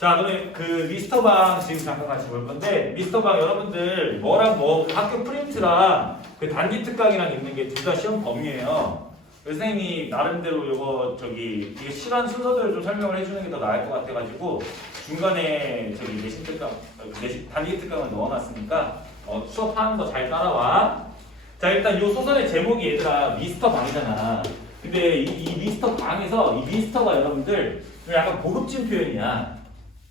자, 그러면 그 미스터 방 지금 잠깐 같이 볼 건데 미스터 방 여러분들 뭐랑 뭐 학교 프린트랑 그 단기 특강이랑 있는 게 둘 다 시험 범위예요. 선생님이 나름대로 요거 저기 이게 시간 순서대로 좀 설명을 해주는 게 더 나을 것 같아가지고 중간에 저기 내신 특강, 어, 내신 단기 특강을 넣어놨으니까 어, 수업하는 거 잘 따라와. 자 일단 요 소설의 제목이 얘들아 미스터 방이잖아. 근데 이, 이 미스터 방에서 이 미스터가 여러분들 좀 약간 고급진 표현이야.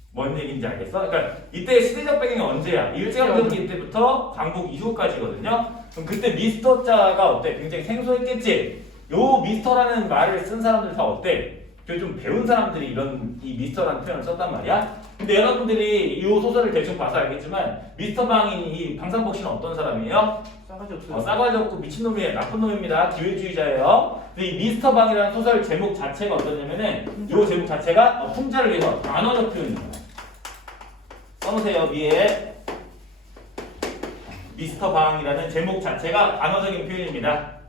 뭔 얘기인지 알겠어? 그러니까 이때 시대적 배경이 언제야? 일제강점기 때부터 광복 이후까지거든요. 그럼 그때 미스터 자가 어때? 굉장히 생소했겠지? 요 미스터라는 말을 쓴 사람들 다 어때? 그좀 배운 사람들이 이런 이 미스터라는 표현을 썼단 말이야. 근데 여러분들이 이 소설을 대충 봐서 알겠지만 미스터 방인 이 방상복 씨는 어떤 사람이에요? 싸가지 없어요. 어, 싸가지 없고 미친놈이에요. 나쁜 놈입니다. 기회주의자예요. 근데 이 미스터 방이라는 소설 제목 자체가 어떠냐면은 이 제목 자체가 어, 풍자를 위해서 단어적 표현입니다. 써보세요 위에 미스터 방이라는 제목 자체가 단어적인 표현입니다.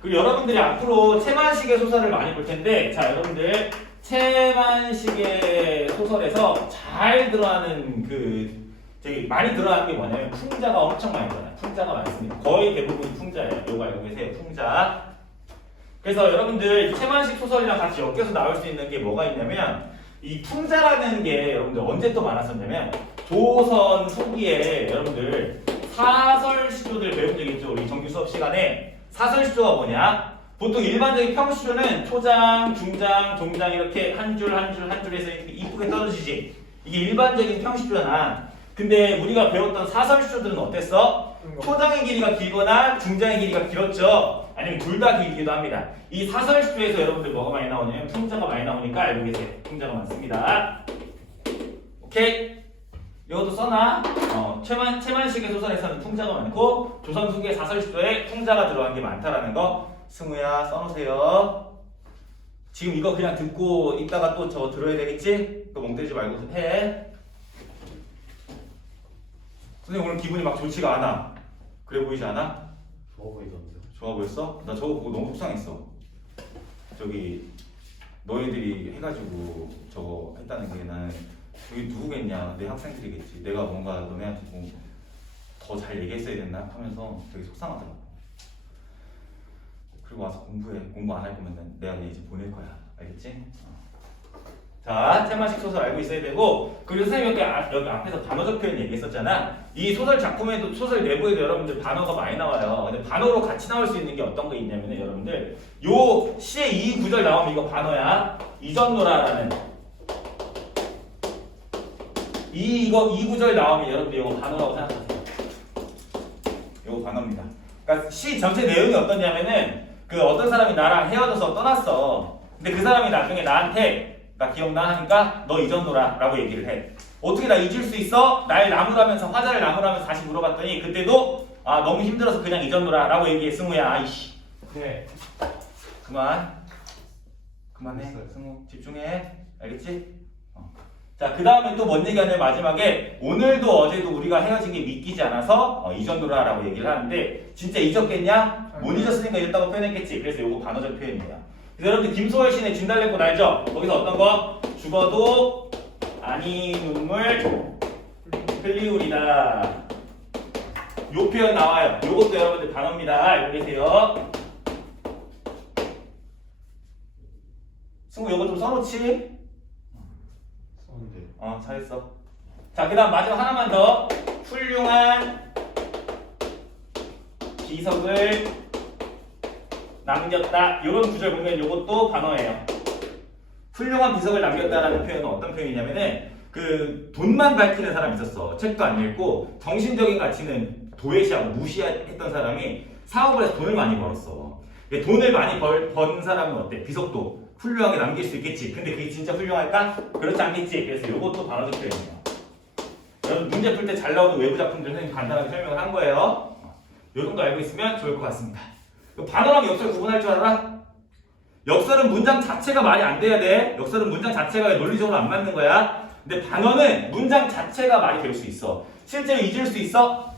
그리고 여러분들이 앞으로 채만식의 소설을 많이 볼 텐데 자 여러분들 채만식의 소설에서 잘 들어가는 그 저기 많이 들어가는 게 뭐냐면 풍자가 엄청 많이 들어가요. 풍자가 많습니다. 거의 대부분 풍자예요. 요거 알고 계세요? 풍자. 그래서 여러분들 채만식 소설이랑 같이 엮여서 나올 수 있는 게 뭐가 있냐면 이 풍자라는 게 여러분들 언제 또 많았었냐면 조선 후기에 여러분들 사설 시조들 배운 적 있죠? 우리 정규 수업 시간에 사설 시조가 뭐냐? 보통 일반적인 평시조는 초장, 중장, 종장 이렇게 한 줄 한 줄 한 줄 해서 이렇게 이쁘게 떨어지지. 이게 일반적인 평시조잖아. 근데 우리가 배웠던 사설 시조들은 어땠어? 초장의 길이가 길거나 중장의 길이가 길었죠. 아니면 둘 다 길기도 합니다. 이 사설 시조에서 여러분들 뭐가 많이 나오냐면 풍자가 많이 나오니까 알고 계세요. 풍자가 많습니다. 오케이? 이것도 써놔. 어, 최만, 최만식의 소설에서는 풍자가 많고 조선 후기의 사설 시조에 풍자가 들어간 게 많다라는 거 승우야 써놓으세요. 지금 이거 그냥 듣고 이따가 또 저거 들어야 되겠지? 그거 멍때리지 말고 해. 선생님 오늘 기분이 막 좋지가 않아. 그래 보이지 않아? 좋아 보이던데요. 좋아 보였어? 나 저거 보고 너무 속상했어. 저기 너희들이 해가지고 저거 했다는 게 나는 저기 누구겠냐 내 학생들이겠지. 내가 뭔가 너네한테 더잘 얘기했어야 됐나 하면서 되게 속상하더라고. 그리고 와서 공부해. 공부 안 할 거면 내가 너 이제 보낼 거야. 알겠지? 어. 자, 테마식 소설 알고 있어야 되고 그리고 선생님 여기, 앞- 여기 앞에서 단어적 표현 얘기했었잖아. 이 소설 작품에도 소설 내부에도 여러분들 단어가 많이 나와요. 근데 단어로 같이 나올 수 있는 게 어떤 거 있냐면은 여러분들 요 시의 이 구절 나오면 이거 반어야. 이전노라라는 이 이거 이 구절 나오면 여러분들 이거 반어라고 생각하세요. 이거 반어입니다. 그러니까 시 전체 내용이 어떠냐면은 그 어떤 사람이 나랑 헤어져서 떠났어. 근데 그 사람이 나중에 나한테 나 기억나 하니까 너 잊었노라 라고 얘기를 해. 어떻게 나 잊을 수 있어? 날 나무라면서 화자를 나무라면서 다시 물어봤더니 그때도 아 너무 힘들어서 그냥 잊었노라 라고 얘기해 승우야 아이씨 네. 그만 그만해 알겠어요. 승우 집중해 알겠지? 자그 다음에 또 뭔 얘기하냐면 마지막에 오늘도 어제도 우리가 헤어진 게 믿기지 않아서 어, 잊었노라 라고 얘기를 하는데 진짜 잊었겠냐? 못 잊었으니까 잊었다고 표현했겠지 그래서 요거 반어적 그래서 여러분들 김소월 씨의 진달래꽃 알죠? 거기서 어떤 거? 죽어도 아니 눈물 흘리우리다 요 표현 나와요 요것도 여러분들 반어입니다 알고 계세요 승우 요거 좀 써놓지? 썼는데. 어 잘했어 자 그 다음 마지막 하나만 더 훌륭한 기석을 남겼다. 요런 구절 보면 요것도 반어예요. 훌륭한 비석을 남겼다라는 표현은 어떤 표현이냐면은 그 돈만 밝히는 사람이 있었어. 책도 안 읽고 정신적인 가치는 도외시하고 무시했던 사람이 사업을 해서 돈을 많이 벌었어. 돈을 많이 벌, 번 사람은 어때? 비석도 훌륭하게 남길 수 있겠지. 근데 그게 진짜 훌륭할까? 그렇지 않겠지. 그래서 요것도 반어적 표현이에요. 여러분 문제 풀 때 잘 나오는 외부 작품들 선생님 간단하게 설명을 한 거예요. 요 정도 알고 있으면 좋을 것 같습니다 반어랑 역설 구분할 줄 알아? 역설은 문장 자체가 말이 안 돼야 돼. 역설은 문장 자체가 논리적으로 안 맞는 거야. 근데 반어는 문장 자체가 말이 될 수 있어. 실제로 잊을 수 있어?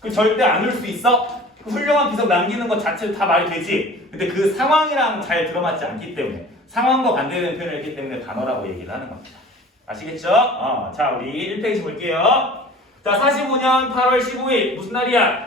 그 절대 안올수 있어? 훌륭한 비석 남기는 것 자체도 다 말이 되지. 근데 그 상황이랑 잘 들어맞지 않기 때문에 상황과 반대되는 표현을 했기 때문에 단어라고 얘기를 하는 겁니다. 아시겠죠? 어, 자, 우리 1페이지 볼게요. 자, 45년 8월 15일 무슨 날이야?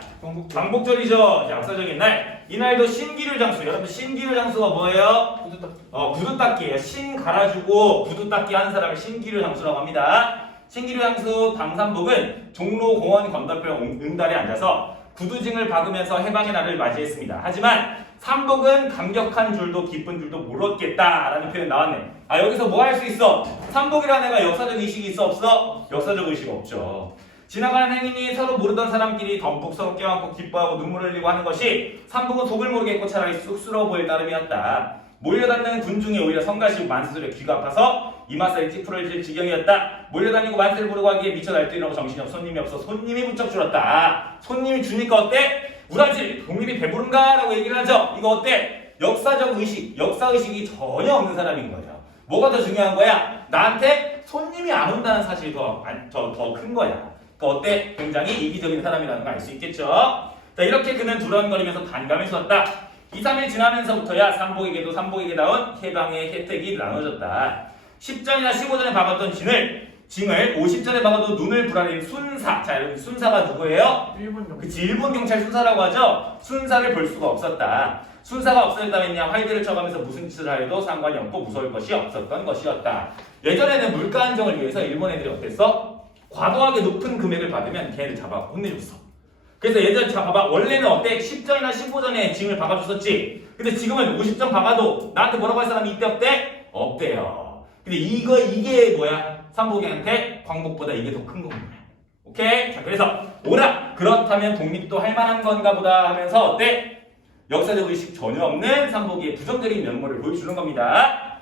광복절이죠. 자, 역사적인 날. 이날도 신기를 장수. 여러분 신기를 장수가 뭐예요? 구두 딱 어, 구두 닦기예요. 신 갈아주고 구두 닦기 하는 사람을 신기류 장수라고 합니다. 신기류 장수 방산복은 종로 공원 건너편 응- 응달에 앉아서 구두징을 박으면서 해방의 날을 맞이했습니다. 하지만 삼복은 감격한 줄도 기쁜 줄도 모르겠다라는 표현 나왔네. 아 여기서 뭐 할 수 있어? 삼복이라는 애가 역사적 의식이 있어 없어? 역사적 의식 없죠. 지나가는 행인이 서로 모르던 사람끼리 덤뿍 서로 껴안고 기뻐하고 눈물을 흘리고 하는 것이 삼복은 속을 모르겠고 차라리 쑥스러워 보일 따름이었다. 몰려다니는 군중이 오히려 성가시고 만세 소리에 귀가 아파서 이마살이 찌푸려질 지경이었다. 몰려다니고 만세를 부르고 하기에 미쳐 날뛰느라고 정신이 없어 손님이 없어 손님이 부쩍 줄었다. 손님이 주니까 어때? 우라질 독립이 배부른가? 라고 얘기를 하죠. 이거 어때? 역사적 의식, 역사의식이 전혀 없는 사람인 거죠. 뭐가 더 중요한 거야? 나한테 손님이 안 온다는 사실이 더, 더, 더큰 거야. 그 어때? 굉장히 이기적인 사람이라는 걸 알 수 있겠죠? 자, 이렇게 그는 두런거리면서 반감을 쏟았다. 2, 3일 지나면서부터야 삼복에게도 삼복에게 나온 해방의 혜택이 나눠졌다. 10전이나 15전에 박았던 진을, 징을 50전에 박아도 눈을 부라린 순사. 자, 여러분, 순사가 누구예요? 일본 경 그치, 일본 경찰 순사라고 하죠? 순사를 볼 수가 없었다. 순사가 없어졌다면야 화이트를 쳐가면서 무슨 짓을 하여도 상관이 없고 무서울 것이 없었던 것이었다. 예전에는 물가 안정을 위해서 일본 애들이 어땠어? 과도하게 높은 금액을 받으면 걔를 잡아 혼내줬어. 그래서 예전에 자 봐봐 원래는 어때? 10전이나 15전에 징을 박아줬었지. 근데 지금은 50전 박아도 나한테 뭐라고 할 사람이 있대 없대? 없대요. 근데 이거 이게 뭐야? 삼복이한테 광복보다 이게 더큰 거야. 오케이? 자 그래서 오라 그렇다면 독립도 할 만한 건가 보다 하면서 어때? 역사적 의식 전혀 없는 삼복이의 부정적인 면모를 보여주는 겁니다.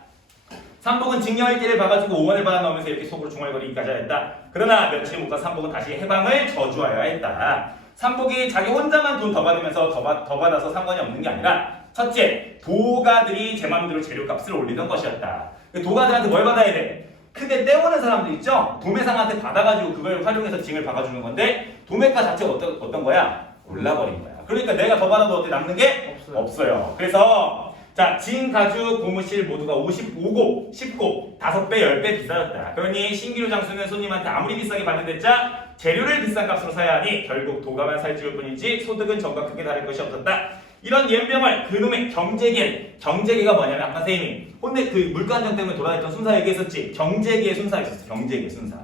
삼복은 징여의 길을 봐가지고 오원을 받아넣으면서 이렇게 속으로 중얼거리기까지 하였다. 그러나 며칠 못 가 삼복은 다시 해방을 저주하여야 했다. 삼복이 자기 혼자만 돈 더 받으면서 더, 받, 더 받아서 상관이 없는 게 아니라 첫째, 도가들이 제 맘대로 재료값을 올리던 것이었다. 그 도가들한테 뭘 받아야 돼? 크게 떼오는 사람들 있죠? 도매상한테 받아가지고 그걸 활용해서 징을 박아주는 건데 도매가 자체가 어떤, 어떤 거야? 올라버린 거야. 그러니까 내가 더 받아도 어때 남는 게 없어요. 없어요. 그래서 자, 진, 가죽, 고무실 모두가 55고, 10고, 5배, 10배 비싸졌다. 그러니 신기루 장수는 손님한테 아무리 비싸게 받는댔자 재료를 비싼 값으로 사야 하니 결국 도가만 살찌울 뿐이지 소득은 전과 크게 다를 것이 없었다. 이런 연병을 그놈의 경제계, 경제계가 뭐냐면 아까 선생님이 혼내 그 물가 안정 때문에 돌아다녔던 순사 얘기했었지. 경제계의 순사 있었어. 경제계 순사.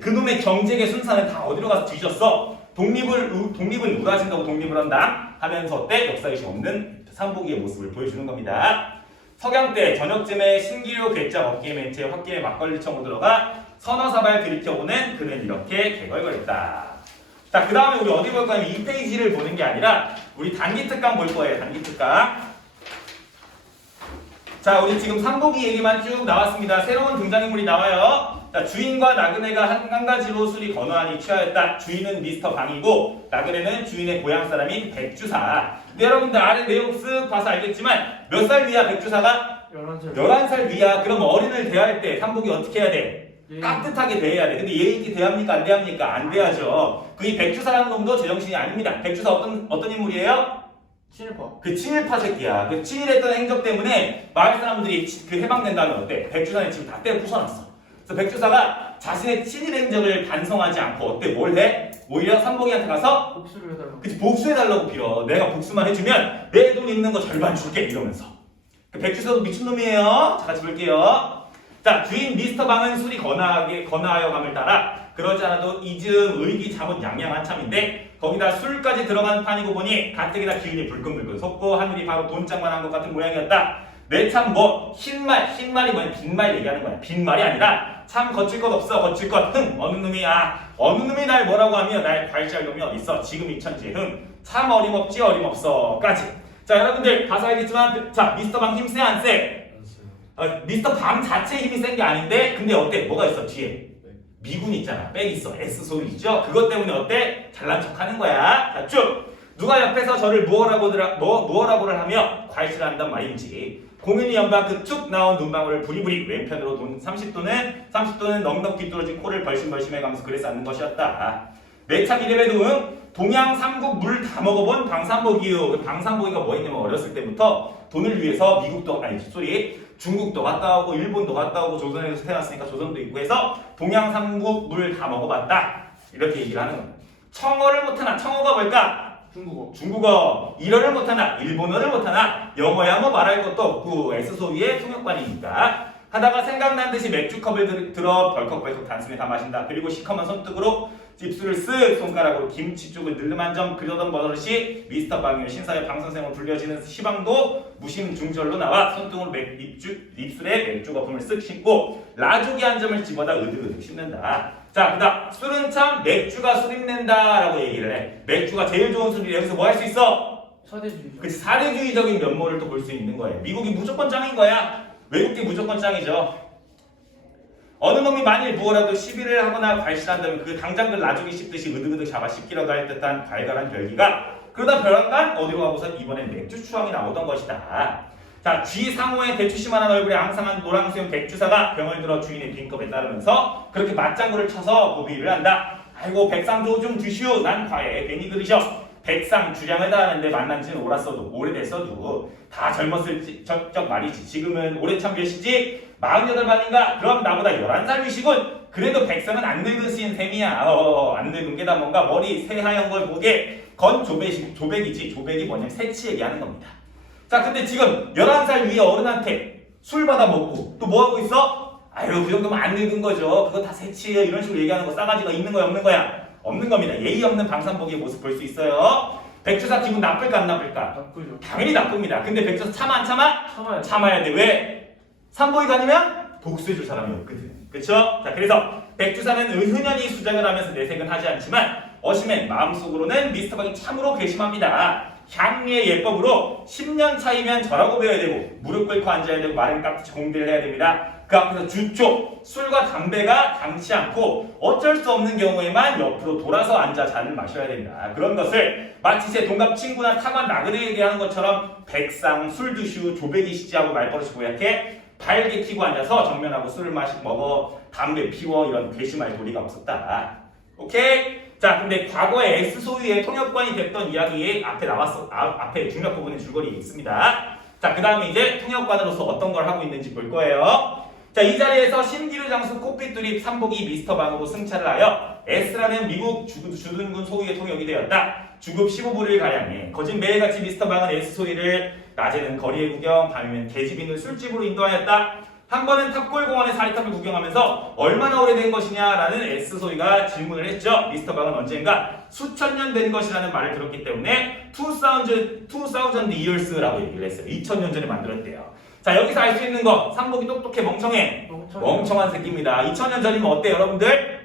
그놈의 경제계 순사는 다 어디로 가서 뒤졌어? 독립을 우- 독립은 누가 하신다고 독립을 한다 하면서 어때 역사의식 없는 삼복이의 모습을 보여주는 겁니다. 석양 때 저녁쯤에 신기루 괴짜 어깨 멘트에 홧김에 막걸리 청으로 들어가 서너 사발 들이켜오는 그는 이렇게 개걸거렸다. 자, 그 다음에 우리 어디 볼 거냐면 이 페이지를 보는 게 아니라 우리 단기 특강 볼 거예요. 단기 특강. 자, 우리 지금 삼복이 얘기만 쭉 나왔습니다. 새로운 등장인물이 나와요. 자, 주인과 나그네가 한, 한 가지로 술이 건너하니 취하였다. 주인은 미스터 방이고 나그네는 주인의 고향 사람인 백주사. 근데 여러분들 아래 내용 쓱 봐서 알겠지만 몇 살 위야 백주사가? 11살 11살 위야. 그럼 어린을 대할 때 삼복이 어떻게 해야 돼? 예. 깍듯하게 대해야 돼. 근데 예의 있게 대합니까? 안 대합니까? 안 대하죠. 그 이 백주사라는 놈도 제정신이 아닙니다. 백주사 어떤 어떤 인물이에요? 친일파 그 친일파 새끼야. 그 친일했던 행적 때문에 마을 사람들이 치- 그 해방된다면 어때? 백주사는 지금 다 때려 부숴놨어. 그래서 백주사가 자신의 친일 행적을 반성하지 않고 어때? 뭘 해? 오히려 삼복이한테 가서 복수를 해달라고 그치 복수해달라고 빌어. 내가 복수만 해주면 내 돈 있는 거 절반 줄게 이러면서. 그 백주사도 미친놈이에요. 자 같이 볼게요. 자 주인 미스터 방은 술이 거나하게 거나하여 감을 따라 그러지 않아도 이즈음 의기 자문 양양 한참인데 거기다 술까지 들어간 판이고 보니 가뜩이나 기운이 불끈불끈 솟고 하늘이 바로 돈장만 한 것 같은 모양이었다. 내 참 뭐 흰말 흰말이 뭐냐 빈말 얘기하는 거야. 빈말이 아니라 참 거칠 것 없어 거칠 것 흥 어느 놈이 아 어느 놈이 날 뭐라고 하며 날 과일짤 놈이 어딨어 지금 이 천지 흥참 어림없지 어림없어까지 자 여러분들 가사 알겠지만 자 미스터 방 힘세 안 세? 어, 미스터 밤 자체 힘이 센 게 아닌데 근데 어때? 뭐가 있어 뒤에? 미군 있잖아. 백 있어. S 소리 있죠? 그것 때문에 어때? 잘난 척 하는 거야. 자 쭉. 누가 옆에서 저를 무어라고들 뭐 무어라고를 하며 과실한단 말인지. 공윤이 연방 그 쭉 나온 눈방울을 부리부리 왼편으로 돈 30도는 30도는 넉넉 뒤뚫어진 코를 벌심벌심해 가면서 그래 쌓는 것이었다. 내참 이래봬도 응? 동양 삼국 물 다 먹어본 방산복이요. 그 방산복이가 뭐였냐면 어렸을 때부터 돈을 위해서 미국도 아니 소리 중국도 갔다 오고 일본도 갔다 오고 조선에서 태어났으니까 조선도 있고 해서 동양 삼국 물 다 먹어봤다 이렇게 얘기를 하는 겁니다. 청어를 못하나 청어가 뭘까? 중국어. 중국어, 일어를 못하나 일본어를 못하나 영어야 뭐 말할 것도 없고 S소위의 통역관이니까 하다가 생각난 듯이 맥주컵을 들, 들어 벌컥벌컥 단숨에 다 마신다. 그리고 시커먼 손등으로 입술을 쓱 손가락으로 김치 쪽을 늘름한점 그려던 버릇이 미스터 방유 신사의 방선생으로 불려지는 시방도 무심중절로 나와 손등으로 맥, 입주, 입술에 맥주 거품을 쓱 씻고 라조기 한 점을 집어다 으득으득 씹는다. 자, 그 다음 술은 참 맥주가 술입낸다 라고 얘기를 해. 맥주가 제일 좋은 술이 여기서 뭐 할 수 있어? 사대주의죠. 그치 사대주의적인 면모를 또 볼 수 있는 거예요. 미국이 무조건 짱인 거야. 외국계 무조건 짱이죠. 어느 놈이 만일 무엇라도 시비를 하거나 발실한다면 그 당장 그 나중에 씹듯이 으득으득 잡아 씹기라도 할 듯한 갈갈한 별기가 그러다 별안간 어디로 가고서 이번엔 맥주 추앙이 나오던 것이다. 자, 쥐 상호의 대추씨만한 얼굴에 앙상한 노랑수염 백주사가 병을 들어 주인의 빈컵에 따르면서 그렇게 맞장구를 쳐서 고비를 한다. 아이고 백상도 좀 드시오. 난 과에 괜히 들으셔. 백상 주량을 다하는데 만난 지는 오랐어도 오래됐어도 다 젊었을 지- 적 적 말이지 지금은 올해 참 몇이지? 48반인가? 그럼 나보다 11살 위시군 그래도 백상은 안 늙으신 셈이야 어, 안 늙은 게다 뭔가 머리 새하얀 걸 보게 건 조백이, 조백이지 조백이 뭐냐면 새치 얘기하는 겁니다 자 근데 지금 11살 위에 어른한테 술 받아 먹고 또 뭐 하고 있어? 아유 그 정도면 안 늙은 거죠 그거 다 새치예요 이런 식으로 얘기하는 거 싸가지가 있는 거야 없는 거야? 없는 겁니다 예의 없는 방산복의 모습 볼 수 있어요 백주사 기분 나쁠까 안 나쁠까? 나쁘죠. 당연히 나쁩니다 근데 백주사 참아 안 참아? 참아야 돼. 참아야 돼. 왜? 산보이 다니면 복수해줄 사람이 없거든. 그쵸? 자, 그래서 백주사는 은은연히 수작을 하면서 내색은 하지 않지만 어시맨 마음속으로는 미스터 박이 참으로 괘씸합니다. 향리의 예법으로 10년 차이면 저라고 배워야 되고 무릎 꿇고 앉아야 되고 마른 깍지 공대를 해야 됩니다. 그 앞에서 주쪽 술과 담배가 당치 않고 어쩔 수 없는 경우에만 옆으로 돌아서 앉아 잔을 마셔야 됩니다. 그런 것을 마치 제 동갑 친구나 타관 나그네에게 하는 것처럼 백상 술 드시고 조배기 시지하고 말버릇이 고약해 발게 튀고 앉아서 정면하고 술을 마시 먹어 담배 피워 이런 괘씸할 도리가 없었다. 오케이? 자, 근데 과거에 S 소유의 통역관이 됐던 이야기 앞에 나왔어. 아, 앞에 중요한 부분에 줄거리 있습니다. 자, 그 다음에 이제 통역관으로서 어떤 걸 하고 있는지 볼 거예요. 자, 이 자리에서 신기루 장수 꽃빛두립 삼복이 미스터 방으로 승차를 하여 S라는 미국 주, 주둔군 소유의 통역이 되었다. 주급 15불을 가량해. 거진 매일같이 미스터 방은 S 소유를 낮에는 거리의 구경, 밤이면 계집 있는 술집으로 인도하였다. 한 번은 탑골공원의 사리탑을 구경하면서 얼마나 오래된 것이냐라는 S 소희가 질문을 했죠. 미스터 방은 언젠가 수천 년 된 것이라는 말을 들었기 때문에 2000, 2000 years라고 얘기를 했어요. 2000년 전에 만들었대요. 자 여기서 알 수 있는 거 삼복이 똑똑해 멍청해 멍청. 멍청한 새끼입니다. 2000년 전이면 어때 여러분들?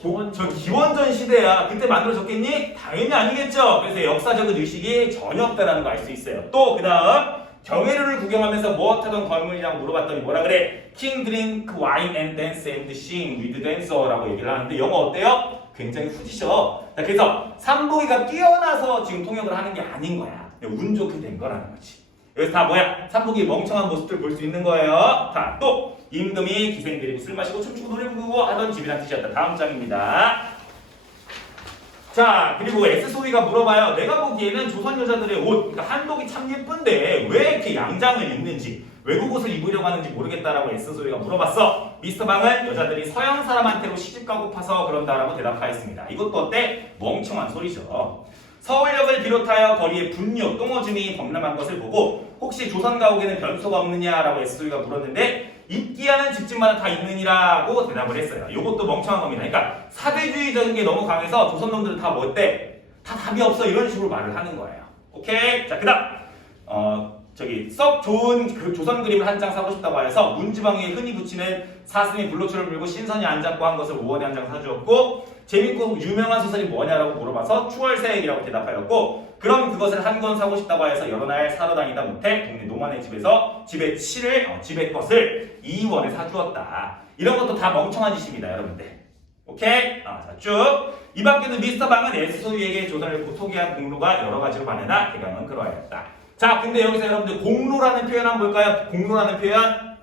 기원 저 기원전 시대야. 그때 만들어졌겠니? 당연히 아니겠죠. 그래서 역사적인 의식이 전혀 없다라는 거 알 수 있어요. 또 그 다음 경회를 구경하면서 뭐 하던 건물이라고 물어봤더니 뭐라 그래? King drink wine and dance and sing with dancer라고 얘기를 하는데 영어 어때요? 굉장히 후지죠. 자, 그래서 삼복이가 뛰어나서 지금 통역을 하는 게 아닌 거야. 운 좋게 된 거라는 거지. 여기서 다 뭐야? 삼복이 멍청한 모습들 볼 수 있는 거예요. 자, 또 임금이 기생 들이고 술 마시고 춤추고 노래 부르고 하던 집이란 뜻이었다. 다음 장입니다. 자, 그리고 S 소희가 물어봐요. 내가 보기에는 조선 여자들의 옷, 그러니까 한복이 참 예쁜데 왜 이렇게 양장을 입는지, 외국 옷을 입으려고 하는지 모르겠다라고 S 소희가 물어봤어. 미스터 방은 여자들이 서양 사람한테로 시집 가고 파서 그런다라고 대답하였습니다. 이것도 어때? 멍청한 소리죠. 서울역을 비롯하여 거리에 분뇨, 똥오줌이 범람한 것을 보고 혹시 조선 가옥에는 변소가 없느냐라고 S 소희가 물었는데 입기하는 집집마다 다 있느니라고 대답을 했어요. 이것도 멍청한 겁니다. 그러니까 사대주의적인 게 너무 강해서 조선 놈들은 다뭐 어때? 다 답이 없어 이런 식으로 말을 하는 거예요. 오케이. 자 그다음 어 저기 썩 좋은 그 조선 그림을 한 장 사고 싶다고 해서 문지방에 흔히 붙이는 사슴이 불로초를 물고 신선이 안 잡고 한 것을 5원에 한장 사주었고 재밌고 유명한 소설이 뭐냐라고 물어봐서 추월세액이라고 대답하였고 그럼 그것을 한 권 사고 싶다고 해서 여러 날 사러 다니다 못해 동네 노만의 집에서 집의 치를 어, 집의 것을 2원에 사주었다. 이런 것도 다 멍청한 짓입니다, 여러분들. 오케이? 아, 자, 쭉. 이 밖에도 미스터 방은 S 소유에게 조선을 소개한 공로가 여러 가지로 반해나 대강은 그러하였다. 자, 근데 여기서 여러분들 공로라는 표현 한번 볼까요? 공로라는 표현.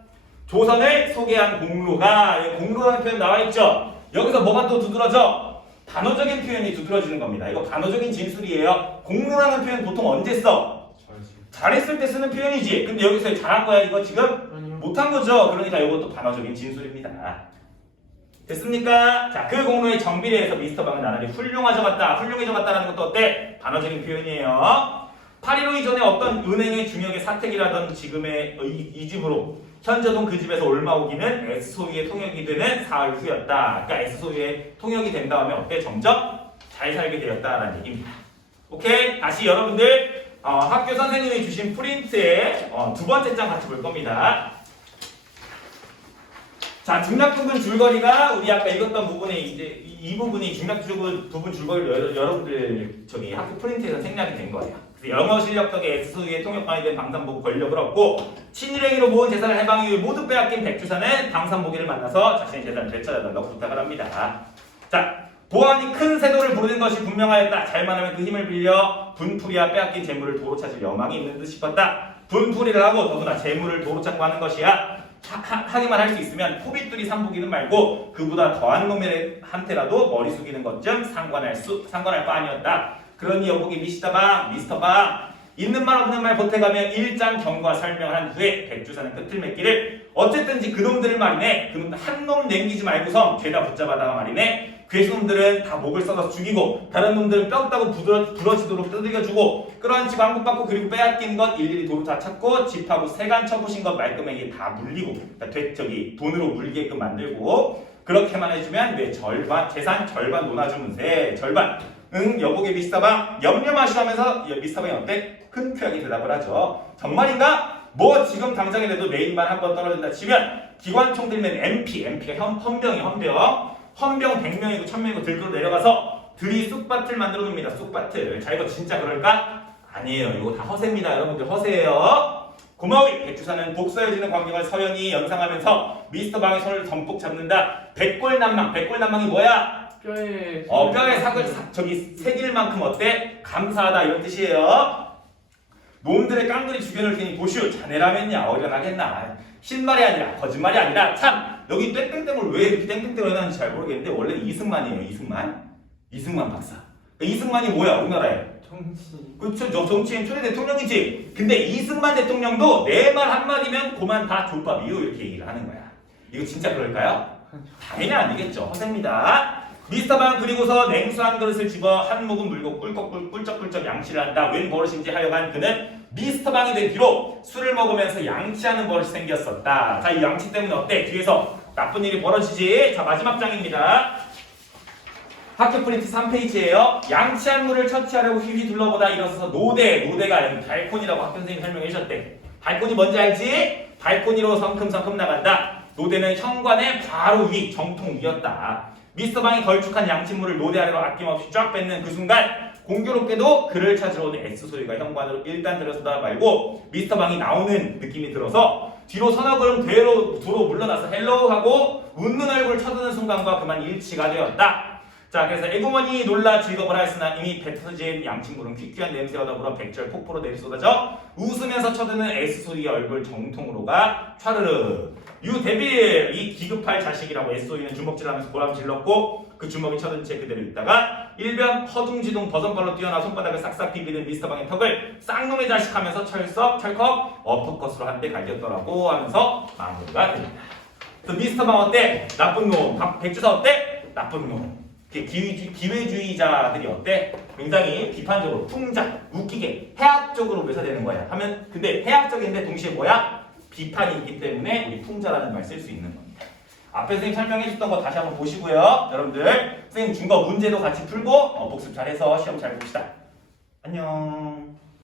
조선을 소개한 공로가 여기 공로라는 표현 나와 있죠. 여기서 뭐가 또 두드러져? 단어적인 표현이 두드러지는 겁니다. 이거 단어적인 진술이에요. 공로라는 표현 보통 언제 써? 잘했을 때 쓰는 표현이지. 근데 여기서 잘한 거야 이거 지금. 못한 거죠. 그러니까 이것도 반어적인 진술입니다. 됐습니까? 자, 그 공로의 정비에 대해서 미스터 방은 나날이 훌륭하져 갔다, 훌륭해져 갔다라는 것도 어때? 반어적인 표현이에요. 8.15 이전에 어떤 은행의 중역의 사택이라던 지금의 이, 이 집으로 현저동 그 집에서 올마오기는 S소위의 통역이 되는 사흘 후였다. 그러니까 S소위의 통역이 된 다음에 어때? 점점 잘 살게 되었다라는 얘기입니다. 오케이? 다시 여러분들 어, 학교 선생님이 주신 프린트의 어, 두 번째 장 같이 볼 겁니다. 자, 중략부분 줄거리가 우리 아까 읽었던 부분에 이제 이, 이 부분이 중략 부분 부분 줄거리를 여, 러분들 저기 학교 프린트에서 생략이 된 거예요. 그래서 영어 실력 덕에 S소위의 통역관이 된 방산복 권력을 얻고 친일행위로 모은 재산을 해방 이후 모두 빼앗긴 백주사는 방산복이를 만나서 자신의 재산을 되찾아달라고 부탁을 합니다. 자, 보안이 큰 세도를 부르는 것이 분명하였다. 잘만 하면 그 힘을 빌려 분풀이와 빼앗긴 재물을 도로 찾을 여망이 있는 듯 싶었다. 분풀이를 하고 더구나 재물을 도로 찾고 하는 것이야. 하, 하, 하기만 할 수 있으면 포빗들이 삼부기는 말고 그보다 더한 놈한테라도 머리 숙이는 것좀 상관할 수 상관할 바 아니었다. 그러니 여보기 미시다방 미스터방 있는 말 없는 말 보태가며 일장 경과 설명을 한 후에 백주사는 끝을 맺기를 어쨌든지 그놈들을 말이네. 그놈 한놈 남기지 말고서 죄다 붙잡아다가 말이네. 괴수놈들은 다 목을 썩어서 죽이고 다른 놈들은 뼈 따고 부러, 부러지도록 그러한 집 왕국받고 그리고 빼앗긴 것 일일이 도로 다 찾고 집하고 세간 쳐부신 것 말끔하게 다 물리고 그러니까 되, 저기 돈으로 물게끔 만들고 그렇게만 해주면 내 절반 재산 절반 논아주면 돼. 절반 응 여보게 미스터방 염려 마시라면서 미스터방이 어때? 흔쾌하게 대답을 하죠. 정말인가? 뭐 지금 당장이라도 내일만 한 번 떨어진다 치면 기관총 들면 MP MP가 현, 헌병이 헌병. 헌병 100명이고 1000명이고 들끓어 내려가서 들이 쑥밭을 만들어 놉니다. 쑥밭을. 자 이거 진짜 그럴까? 아니에요. 이거 다 허세입니다. 여러분들 허세예요. 고마워이 백주사는 복서해지는 광경을 서연히 연상하면서 미스터 방의 손을 덤뿍 잡는다. 백골난망. 백골난망이 뭐야? 뼈에 어 뼈에 sak을 사- 저기 새길 만큼 어때? 감사하다 이런 뜻이에요. 놈들의 깡들이 죽여놓을 테니 보시오. 자네라면야 어련하겠나. 신말이 아니라 거짓말이 아니라. 참 여기 땡땡땡을 왜 이렇게 땡땡땡을 해놨는지 잘 모르겠는데 원래 이승만이에요 이승만. 이승만 박사. 그러니까 이승만이 뭐야 우리나라에? 정치 그렇죠 저 정치인 초대 대통령이지. 근데 이승만 대통령도 내 말 한마디면 그만 다 족밥이요 이렇게 얘기를 하는 거야. 이거 진짜 그럴까요? 당연히 아니겠죠. 허세입니다 미스터방 그리고서 냉수 한 그릇을 집어 한 모금 물고 꿀꺽꿀 꿀쩍꿀쩍 양치를 한다 웬 버릇인지 하여간 그는 미스터방이 된 뒤로 술을 먹으면서 양치하는 버릇이 생겼었다 자 이 양치 때문에 어때? 뒤에서 나쁜 일이 벌어지지 자 마지막 장입니다 학교 프린트 3페이지예요. 양치한 물을 처치하려고 휘휘 둘러보다 일어서서 노대, 노대가 여기 발코니라고 학교 선생님이 설명해 주셨대. 발코니 뭔지 알지? 발코니로 성큼성큼 나간다. 노대는 현관의 바로 위, 정통 위였다. 미스터 방이 걸쭉한 양치물을 노대 아래로 아낌없이 쫙 뱉는 그 순간 공교롭게도 그를 찾으러 온 S 소리가 현관으로 일단 들어서다 말고 미스터 방이 나오는 느낌이 들어서 뒤로 서너 걸음 뒤로 도로 물러나서 헬로우 하고 웃는 얼굴 쳐드는 순간과 그만 일치가 되었다. 자 그래서 에구머니 놀라 즐거워 하였으나 이미 뱉어진 양친구는 퀴퀴한 냄새와 더불어 백절 폭포로 내리 쏟아져 웃으면서 쳐드는 S소리의 얼굴 정통으로가 촤르르 유 데빌 이 기급할 자식이라고 S소리는 주먹질하면서 보람 질렀고 그 주먹이 쳐든 채 그대로 있다가 일변 허둥지둥 버선발로 뛰어나 손바닥을 싹싹 비비는 미스터방의 턱을 쌍놈의 자식 하면서 철썩 철컥 어퍼컷으로 한 대 갈겼더라고 하면서 마무리가 됩니다 그래서 미스터방 어때? 나쁜 놈 박- 백주사 어때? 나쁜 놈 기회주, 기회주의자들이 어때? 굉장히 비판적으로 풍자, 웃기게, 해학적으로 묘사되는 거야. 하면 근데 해학적인데 동시에 뭐야? 비판이 있기 때문에 우리 풍자라는 말 쓸 수 있는 겁니다. 앞에 선생님 설명해 줬던 거 다시 한번 보시고요. 여러분들 선생님 준 거 문제도 같이 풀고 어, 복습 잘해서 시험 잘 봅시다. 안녕.